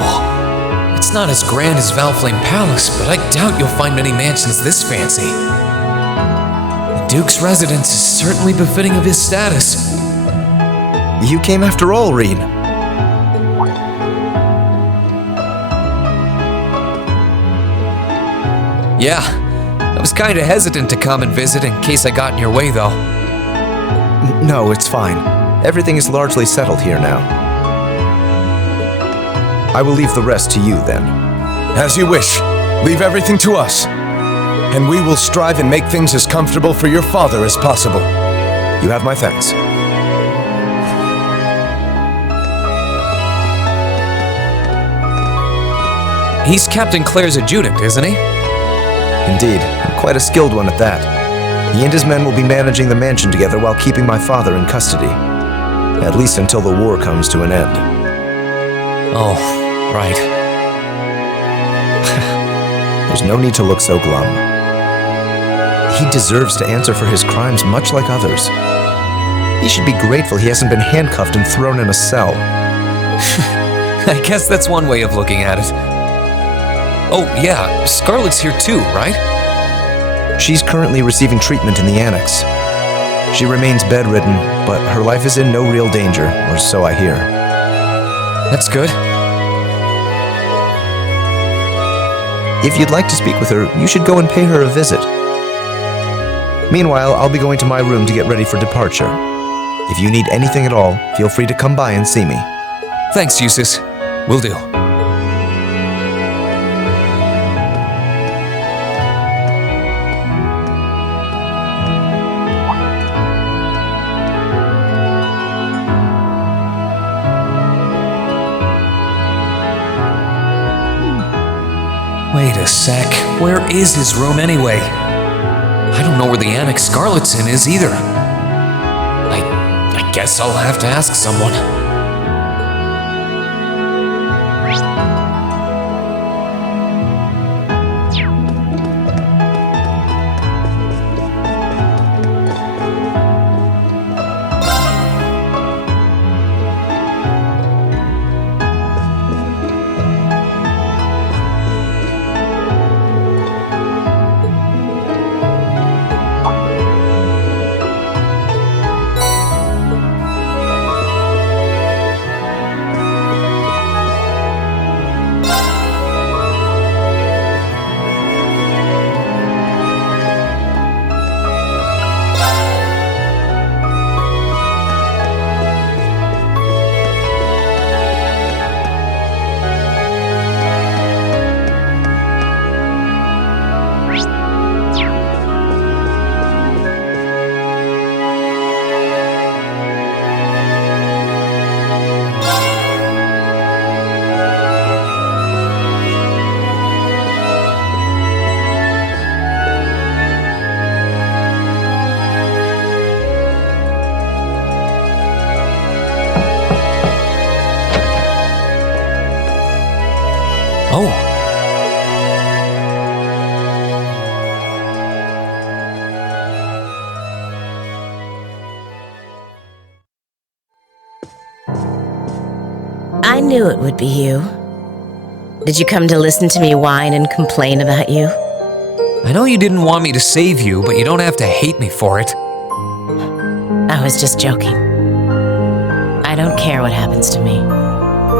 incredible. It's not as grand as Valflame Palace, but I doubt you'll find many mansions this fancy. The Duke's residence is certainly befitting of his status. You came after all, Rean. Yeah, I was kinda hesitant to come and visit in case I got in your way, though. No, it's fine. Everything is largely settled here now. I will leave the rest to you, then. As you wish. Leave everything to us. And we will strive and make things as comfortable for your father as possible. You have my thanks. He's Captain Claire's adjutant, isn't he? Indeed, and quite a skilled one at that. He and his men will be managing the mansion together while keeping my father in custody. At least until the war comes to an end. Oh, right. There's no need to look so glum. He deserves to answer for his crimes much like others. He should be grateful he hasn't been handcuffed and thrown in a cell. I guess that's one way of looking at it. Oh, yeah, Scarlet's here too, right? She's currently receiving treatment in the annex. She remains bedridden, but her life is in no real danger, or so I hear. That's good. If you'd like to speak with her, you should go and pay her a visit. Meanwhile, I'll be going to my room to get ready for departure. If you need anything at all, feel free to come by and see me. Thanks, Eustace. Will do. Wait a sec, where is his room anyway? I don't know where the annex Scarlet's in is either. I guess I'll have to ask someone. Oh. I knew it would be you. Did you come to listen to me whine and complain about you? I know you didn't want me to save you, but you don't have to hate me for it. I was just joking. I don't care what happens to me.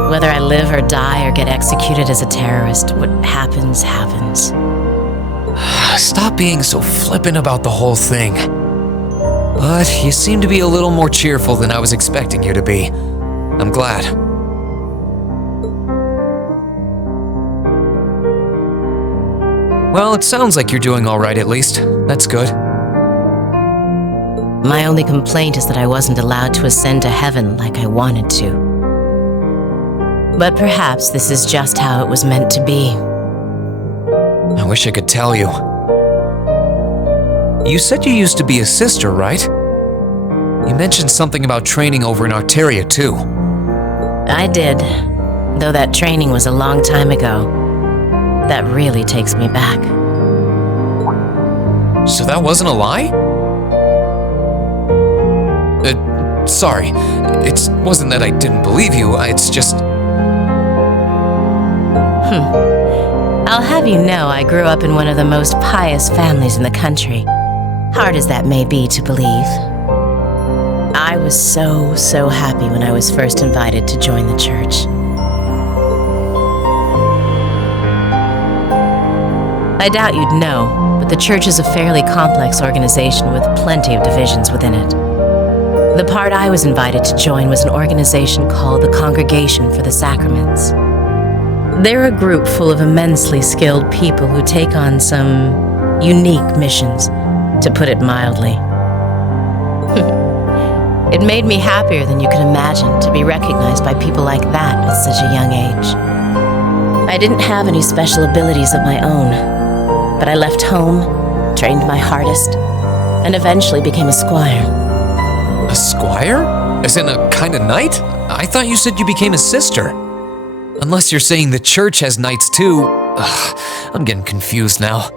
Whether I live or die or get executed as a terrorist, what happens, happens. Stop being so flippant about the whole thing. But you seem to be a little more cheerful than I was expecting you to be. I'm glad. Well, it sounds like you're doing all right at least. That's good. My only complaint is that I wasn't allowed to ascend to heaven like I wanted to. But perhaps this is just how it was meant to be. I wish I could tell you. You said you used to be a sister, right? You mentioned something about training over in Arteria, too. I did, though that training was a long time ago. That really takes me back. So that wasn't a lie? Sorry. It wasn't that I didn't believe you, it's just... I'll have you know I grew up in one of the most pious families in the country, hard as that may be to believe. I was so happy when I was first invited to join the church. I doubt you'd know, but the church is a fairly complex organization with plenty of divisions within it. The part I was invited to join was an organization called the Congregation for the Sacraments. They're a group full of immensely skilled people who take on some unique missions, to put it mildly. It made me happier than you could imagine to be recognized by people like that at such a young age. I didn't have any special abilities of my own, but I left home, trained my hardest, and eventually became a squire. A squire? As in a kind of knight? I thought you said you became a sister. Unless you're saying the church has knights too. Ugh, I'm getting confused now.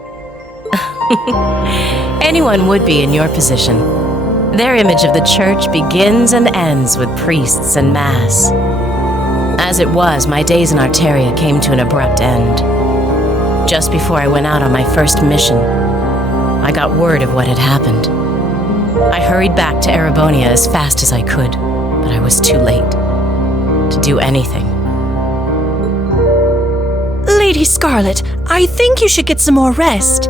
Anyone would be in your position. Their image of the church begins and ends with priests and mass. As it was, my days in Arteria came to an abrupt end. Just before I went out on my first mission, I got word of what had happened. I hurried back to Erebonia as fast as I could, but I was too late to do anything. Lady Scarlet, I think you should get some more rest.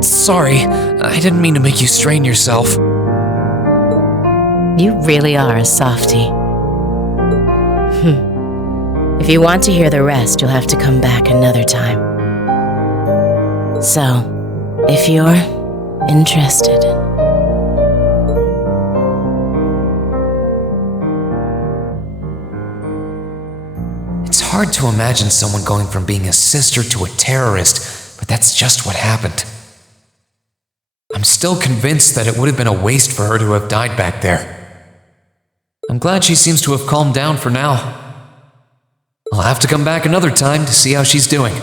Sorry, I didn't mean to make you strain yourself. You really are a softie. If you want to hear the rest, you'll have to come back another time. So, if you're interested. It's hard to imagine someone going from being a sister to a terrorist, but that's just what happened. I'm still convinced that it would have been a waste for her to have died back there. I'm glad she seems to have calmed down for now. I'll have to come back another time to see how she's doing.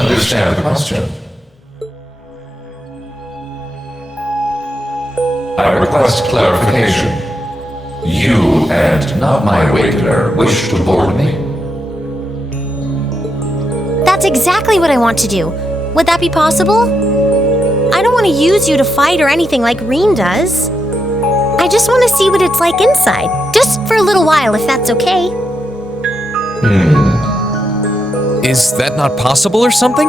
understand the question. I request clarification. You and not my awakener wish to board me? That's exactly what I want to do. Would that be possible? I don't want to use you to fight or anything like Rean does. I just want to see what it's like inside, just for a little while if that's okay. Is that not possible or something?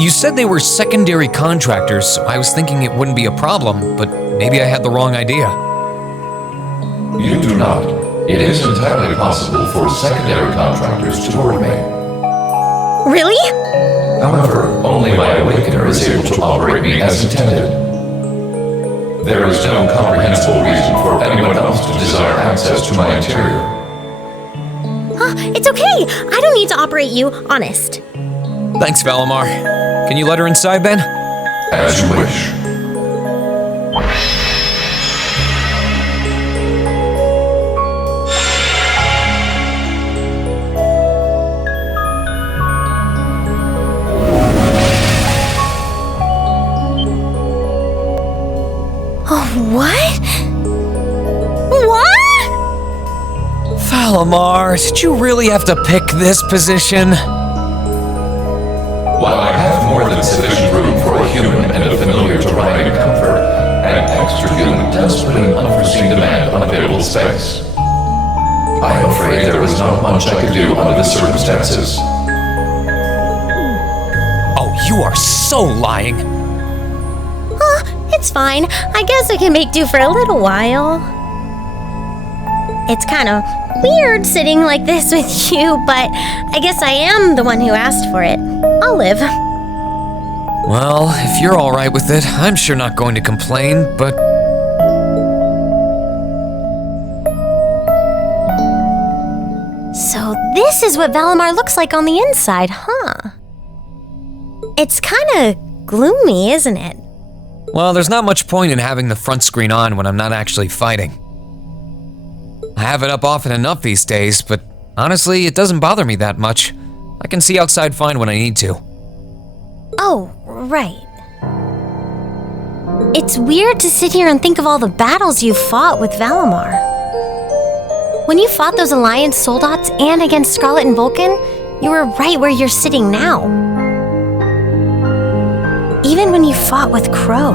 You said they were secondary contractors, so I was thinking it wouldn't be a problem, but maybe I had the wrong idea. You do not. It is entirely possible for secondary contractors to board me. Really? However, only my awakener is able to operate me as intended. There is no comprehensible reason for anyone else to desire access to my interior. It's okay. I don't need to operate you, honest. Thanks, Valimar. Can you let her inside then? As you wish. What? What? Valimar, did you really have to pick this position? While I have more than sufficient room for a human and a familiar to ride in comfort, an extra human does put an unforeseen demand on available space. I am afraid there is not much I could do under the circumstances. Oh, you are so lying. It's fine. I guess I can make do for a little while. It's kind of weird sitting like this with you, but I guess I am the one who asked for it. I'll live. Well, if you're all right with it, I'm sure not going to complain, but... So this is what Valimar looks like on the inside, huh? It's kind of gloomy, isn't it? Well, there's not much point in having the front screen on when I'm not actually fighting. I have it up often enough these days, but honestly, it doesn't bother me that much. I can see outside fine when I need to. Oh, right. It's weird to sit here and think of all the battles you've fought with Valimar. When you fought those Alliance soldats and against Scarlet and Vulcan, you were right where you're sitting now. Even when you fought with Crow.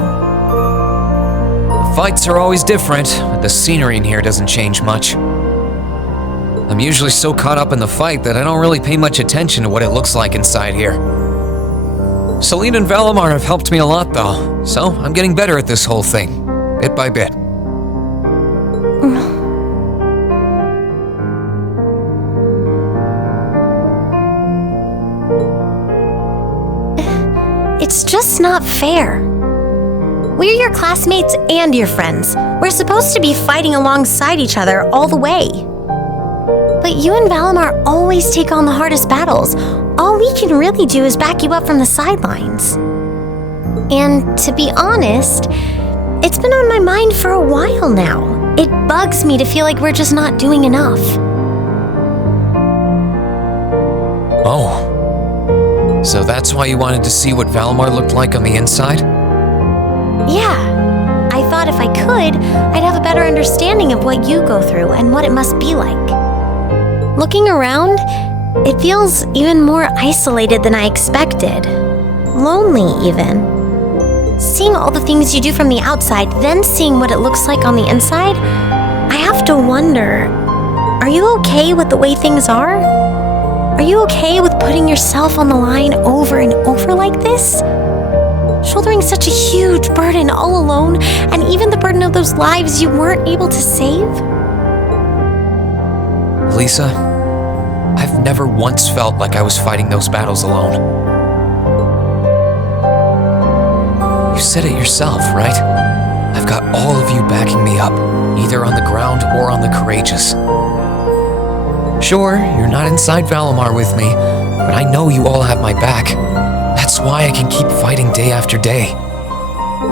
The fights are always different, but the scenery in here doesn't change much. I'm usually so caught up in the fight that I don't really pay much attention to what it looks like inside here. Celine and Valimar have helped me a lot though, so I'm getting better at this whole thing, bit by bit. It's just not fair. We're your classmates and your friends. We're supposed to be fighting alongside each other all the way. But you and Valimar always take on the hardest battles. All we can really do is back you up from the sidelines. And to be honest, it's been on my mind for a while now. It bugs me to feel like we're just not doing enough. Oh. So that's why you wanted to see what Valimar looked like on the inside? Yeah. I thought if I could, I'd have a better understanding of what you go through and what it must be like. Looking around, it feels even more isolated than I expected. Lonely, even. Seeing all the things you do from the outside, then seeing what it looks like on the inside, I have to wonder, are you okay with the way things are? Are you okay with putting yourself on the line over and over like this? Shouldering such a huge burden all alone, and even the burden of those lives you weren't able to save? Lisa, I've never once felt like I was fighting those battles alone. You said it yourself, right? I've got all of you backing me up, either on the ground or on the courageous. Sure, you're not inside Valimar with me, but I know you all have my back. That's why I can keep fighting day after day.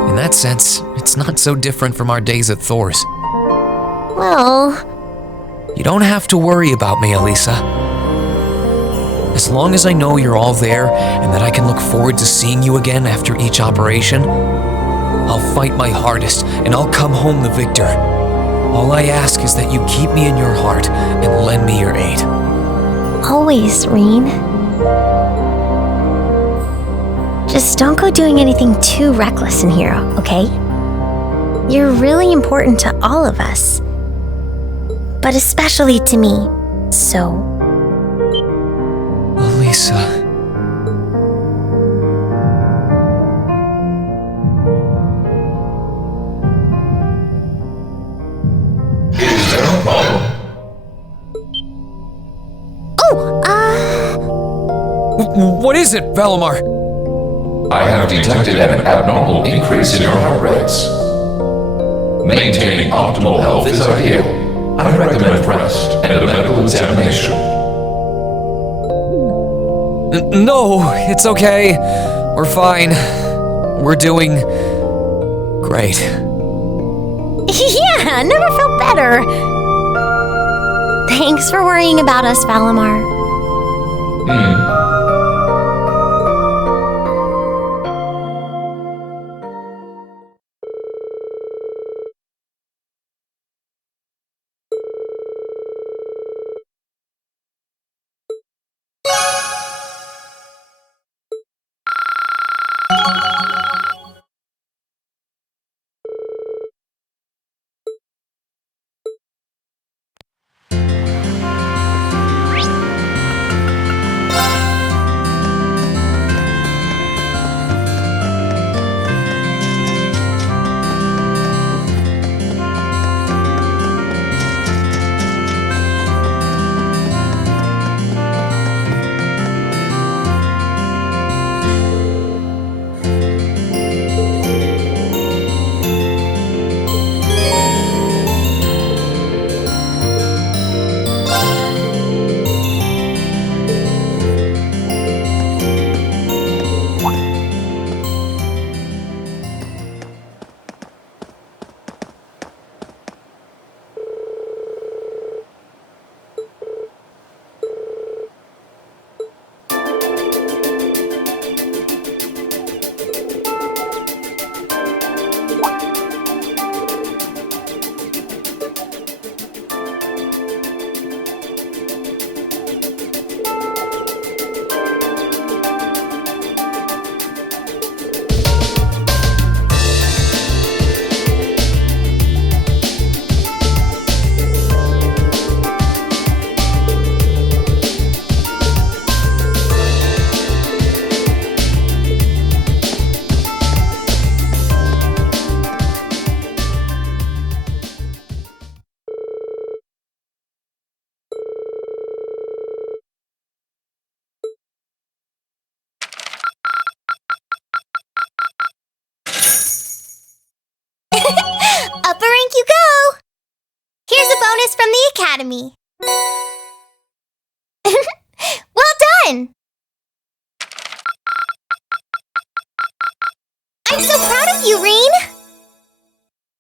In that sense, it's not so different from our days at Thor's. Well... You don't have to worry about me, Elisa. As long as I know you're all there and that I can look forward to seeing you again after each operation, I'll fight my hardest and I'll come home the victor. All I ask is that you keep me in your heart and lend me your aid. Always, Rean. Just don't go doing anything too reckless in here, okay? You're really important to all of us, but especially to me, so... Elisa... Is there a problem? What is it, Valimar? I have detected an abnormal increase in your heart rates. Maintaining optimal health is ideal. I recommend rest and a medical examination. No, it's okay. We're fine. We're doing... great. Yeah, never felt better. Thanks for worrying about us, Valimar. Upper rank you go! Here's a bonus from the Academy. Well done! I'm so proud of you, Rean!